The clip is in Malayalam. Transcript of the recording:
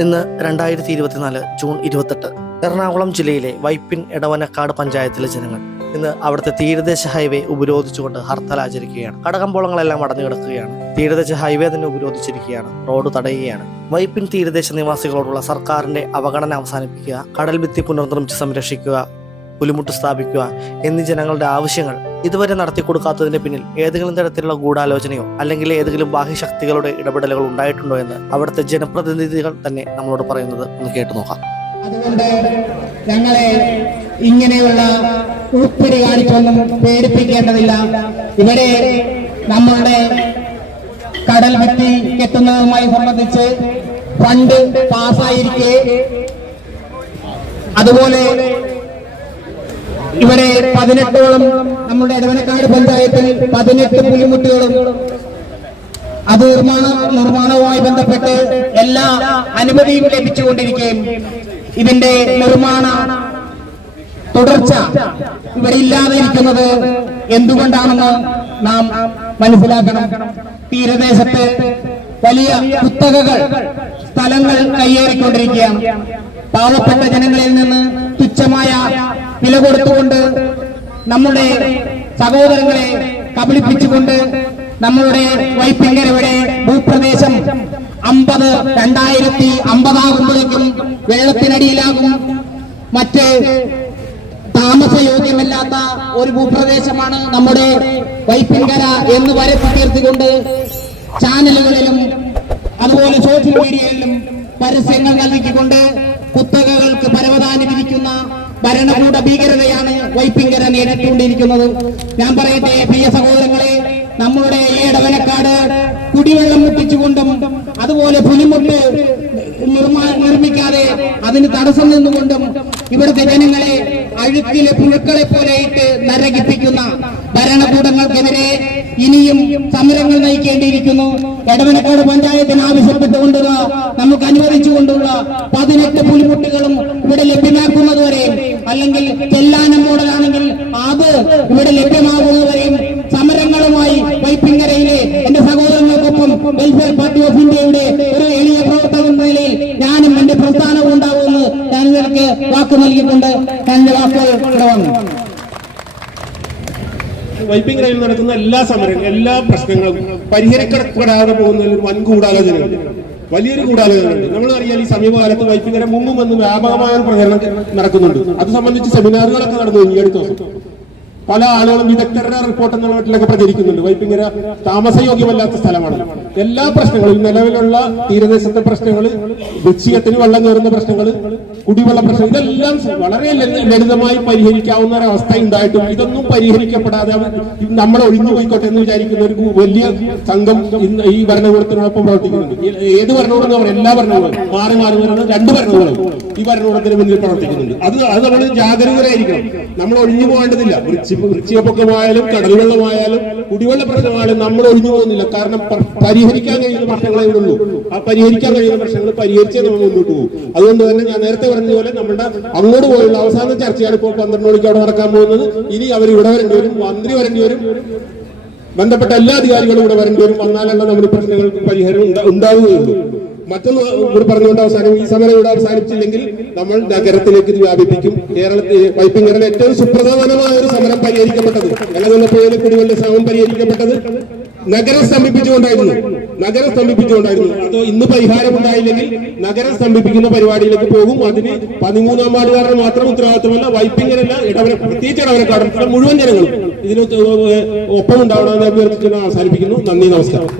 ഇന്ന് രണ്ടായിരത്തി ഇരുപത്തിനാല് ജൂൺ ഇരുപത്തെട്ട്. എറണാകുളം ജില്ലയിലെ വൈപ്പിൻ എടവനക്കാട് പഞ്ചായത്തിലെ ജനങ്ങൾ ഇന്ന് അവിടുത്തെ തീരദേശ ഹൈവേ ഉപരോധിച്ചുകൊണ്ട് ഹർത്താൽ ആചരിക്കുകയാണ്. കടകമ്പോളങ്ങളെല്ലാം അടഞ്ഞു കിടക്കുകയാണ്. തീരദേശ ഹൈവേ തന്നെ ഉപരോധിച്ചിരിക്കുകയാണ്. റോഡ് തടയുകയാണ്. വൈപ്പിൻ തീരദേശ നിവാസികളോടുള്ള സർക്കാരിന്റെ അവഗണന അവസാനിപ്പിക്കുക കടൽ ഭിത്തി പുനർനിർമ്മിച്ച് സംരക്ഷിക്കുക പുലിമുട്ട് സ്ഥാപിക്കുക എന്നീ ജനങ്ങളുടെ ആവശ്യങ്ങൾ ഇതുവരെ നടത്തി കൊടുക്കാത്തതിന്റെ പിന്നിൽ ഏതെങ്കിലും തരത്തിലുള്ള ഗൂഢാലോചനയോ അല്ലെങ്കിൽ ഏതെങ്കിലും ബാഹ്യശക്തികളുടെ ഇടപെടലുകൾ ഉണ്ടായിട്ടുണ്ടോ എന്ന് അവിടുത്തെ ജനപ്രതിനിധികൾ തന്നെ നമ്മളോട് പറയുന്നത് ഒന്ന് കേട്ടു നോക്കാം. അതുകൊണ്ട് ഞങ്ങളെ ഇങ്ങനെയുള്ള ഉൾപ്പെടി കാണിച്ചൊന്നും പേടിപ്പിക്കേണ്ടതില്ല. ഇവിടെ നമ്മളുടെ കടൽ ഭിത്തി കെട്ടുന്നതുമായി സംബന്ധിച്ച് ഫണ്ട് പാസ്സായിരിക്കെ. അതുപോലെ ഇവിടെ പതിനെട്ടോളം നമ്മുടെ ഇടവനക്കാട് പഞ്ചായത്തിൽ പതിനെട്ട് പുലിമുട്ടുകളും അത് നിർമ്മാണ നിർമ്മാണവുമായി ബന്ധപ്പെട്ട് എല്ലാ അനുമതിയും ലഭിച്ചുകൊണ്ടിരിക്കുകയും ഇതിന്റെ നിർമ്മാണ തുടർച്ച ഇരിക്കുന്നത് എന്തുകൊണ്ടാണെന്ന് നാം മനസ്സിലാക്കണം. തീരദേശത്ത് വലിയ കുത്തകകൾ സ്ഥലങ്ങൾ കയ്യേറിക്കൊണ്ടിരിക്കുകയാണ്. പാവപ്പെട്ട ജനങ്ങളിൽ നിന്ന് തുച്ഛമായ വില കൊടുത്തുകൊണ്ട് നമ്മുടെ സഹോദരങ്ങളെ കബളിപ്പിച്ചുകൊണ്ട് നമ്മളുടെ വൈപ്പിങ്കരയുടെ ഭൂപ്രദേശം അമ്പത് രണ്ടായിരത്തി അമ്പതാകുമ്പോഴേക്കും വെള്ളത്തിനടിയിലാകും. മറ്റ് താമസയോഗ്യമല്ലാത്ത ഒരു ഭൂപ്രദേശമാണ് നമ്മുടെ വൈപ്പിങ്കര എന്ന് വരച്ചു ചാനലുകളിലും അതുപോലെ സോഷ്യൽ മീഡിയയിലും പരസ്യങ്ങൾ നൽകിക്കൊണ്ട് കുത്തകകൾക്ക് പരവധാനം വിധിക്കുന്ന ഭരണകൂട ഭീകരതയാണ് വൈപ്പിങ്കര നേരിട്ടുകൊണ്ടിരിക്കുന്നത്. ഞാൻ പറയട്ടെ പ്രിയ സഹോദരങ്ങളെ നമ്മുടെ ഇടവനക്കാട് കുടിവെള്ളം മുട്ടിച്ചുകൊണ്ടും അതുപോലെ പുലിമുട്ട് നിർമ്മിക്കാതെ അതിന് തടസ്സം നിന്നുകൊണ്ടും ഇവിടുത്തെ ജനങ്ങളെ അഴുക്കിലെ പുഴുക്കളെ പോലെ ഇട്ട് നരകിപ്പിക്കുന്ന ഭരണകൂടങ്ങൾക്കെതിരെ ഇനിയും സമരങ്ങൾ നയിക്കേണ്ടിയിരിക്കുന്നു. എടവനക്കാട് പഞ്ചായത്തിന് ആവശ്യപ്പെട്ടുകൊണ്ടുള്ള നമുക്ക് അനുവദിച്ചുകൊണ്ടുള്ള പതിനെട്ട് പുലിമുട്ടുകളും ഇവിടെ ലഭ്യമാക്കുന്നതുവരെയും അല്ലെങ്കിൽ ചെല്ലാനം മോഡലാണെങ്കിൽ അത് ഇവിടെ ലഭ്യമാകുന്നതുവരെയും സമരങ്ങളുമായി വൈപ്പിങ്കരയിലെ എന്റെ സഹോദരങ്ങൾക്കൊപ്പം വെൽഫെയർ പാർട്ടി ഓഫ് ഇന്ത്യയുടെ ഒരു എളിയ പ്രവർത്തകൻ നിലയിൽ ഞാനും എന്റെ പ്രസ്ഥാനവും ഉണ്ടാവുമെന്ന് ഞാൻ നിങ്ങൾക്ക് വാക്ക് നൽകിയിട്ടുണ്ട് ഞാൻ വാക്കുകൾ ഇവിടെ വൈപ്പിംഗ് റെയിൽ നടക്കുന്ന എല്ലാ സമരങ്ങളും എല്ലാ പ്രശ്നങ്ങളും പരിഹരിക്കപ്പെടാതെ പോകുന്ന ഒരു വൻ ഗൂഢാലോചനയുണ്ട്. വലിയൊരു നമ്മൾ അറിയാൻ ഈ സമീപകാലത്ത് വൈപ്പിംഗര മുമ്പും വന്ന് വ്യാപകമായ പ്രചരണം നടക്കുന്നുണ്ട്. അത് സംബന്ധിച്ച് സെമിനാറുകളൊക്കെ നടന്നു ഈ അടുത്ത ദിവസം. പല ആളുകളും വിദഗ്ധരുടെ റിപ്പോർട്ട് എന്ന വീട്ടിലൊക്കെ പ്രചരിക്കുന്നുണ്ട് വൈപ്പിങ്ങര താമസയോഗ്യമല്ലാത്ത സ്ഥലമാണ്. എല്ലാ പ്രശ്നങ്ങളും നിലവിലുള്ള തീരദേശത്തെ പ്രശ്നങ്ങൾ വൃശ്ചികത്തിന് വെള്ളം കയറുന്ന പ്രശ്നങ്ങൾ കുടിവെള്ള പ്രശ്നം ഇതെല്ലാം വളരെ ലളിത- ലളിതമായി പരിഹരിക്കാവുന്ന ഒരു അവസ്ഥ ഉണ്ടായിട്ടും ഇതൊന്നും പരിഹരിക്കപ്പെടാതെ നമ്മൾ ഒഴിഞ്ഞു പോയിക്കോട്ടെ എന്ന് വിചാരിക്കുന്ന ഒരു വലിയ സംഘം ഇന്ന് ഈ ഭരണകൂടത്തിനോടൊപ്പം പ്രവർത്തിക്കുന്നുണ്ട്. ഏത് ഭരണകൂടം പറഞ്ഞാൽ എല്ലാ ഭരണകൂടം മാറി മാറി വരുന്ന രണ്ട് ഭരണകൂടം ഈ ഭരണകൂടത്തിന് മുന്നിൽ പ്രവർത്തിക്കുന്നുണ്ട്. അത് അത് നമ്മൾ ജാഗരൂകരായിരിക്കണം നമ്മൾ ഒഴിഞ്ഞു പോകേണ്ടതില്ല. വൃക്ഷപ്പൊക്കമായാലും കടൽവെള്ളമായാലും കുടിവെള്ള പ്രശ്നമായാലും നമ്മൾ ഒഴിഞ്ഞു പോകുന്നില്ല. കാരണം പരിഹരിക്കാൻ കഴിയുന്ന പ്രശ്നങ്ങളെ ഉള്ളൂ. ആ പരിഹരിക്കാൻ കഴിയുന്ന പ്രശ്നങ്ങൾ പരിഹരിച്ചേ നമ്മൾ മുന്നോട്ട് പോകും. അതുകൊണ്ട് തന്നെ ഞാൻ നേരത്തെ പറഞ്ഞതുപോലെ നമ്മുടെ അങ്ങോട്ട് പോയുള്ള അവസാന ചർച്ചയാണ് ഇപ്പോൾ പന്ത്രണ്ട് മണിക്ക് അവിടെ നടക്കാൻ പോകുന്നത്. ഇനി അവർ ഇവിടെ വരേണ്ടി വരും മന്ത്രി വരേണ്ടി വരും ബന്ധപ്പെട്ട എല്ലാ അധികാരികളും ഇവിടെ വരേണ്ടി വരും. വന്നാലല്ല നമ്മുടെ പ്രശ്നങ്ങൾക്ക് പരിഹാരം ഉണ്ടാവുകയുള്ളൂ. മറ്റൊന്ന് കൂടി പറഞ്ഞുകൊണ്ട് അവസാനം ഈ സമരം ഇവിടെ അവസാനിച്ചില്ലെങ്കിൽ നമ്മൾ നഗരത്തിലേക്ക് ഇത് വ്യാപിപ്പിക്കും. കേരളത്തിൽ വൈപ്പിങ്ങറിലെ ഏറ്റവും സുപ്രധാനമായ ഒരു സമരം പരിഹരിക്കപ്പെട്ടത്. വെള്ളവെള്ളപ്പുഴയിലെ കുടിവെള്ള സമരം പരിഹരിക്കപ്പെട്ടത് നഗരം സ്തംഭിപ്പിച്ചുകൊണ്ടായിരുന്നു. നഗരം സ്തംഭിപ്പിച്ചുകൊണ്ടായിരുന്നു. അതോ ഇന്ന് പരിഹാരം ഉണ്ടായില്ലെങ്കിൽ നഗരം സ്തംഭിപ്പിക്കുന്ന പരിപാടിയിലേക്ക് പോകും. അതിന് പതിമൂന്നാം വാർഡുകാരുടെ മാത്രം ഉത്തരവാദിത്തമല്ല വൈപ്പിങ്ങരല്ല ഇടവര പ്രത്യേകിച്ച് ഇടവരക്കാരുടെ മുഴുവൻ ജനങ്ങളും ഇതിന് ഒപ്പം ഉണ്ടാവണമെന്ന് അഭ്യർത്ഥിച്ചു അവസാനിപ്പിക്കുന്നു. നന്ദി നമസ്കാരം.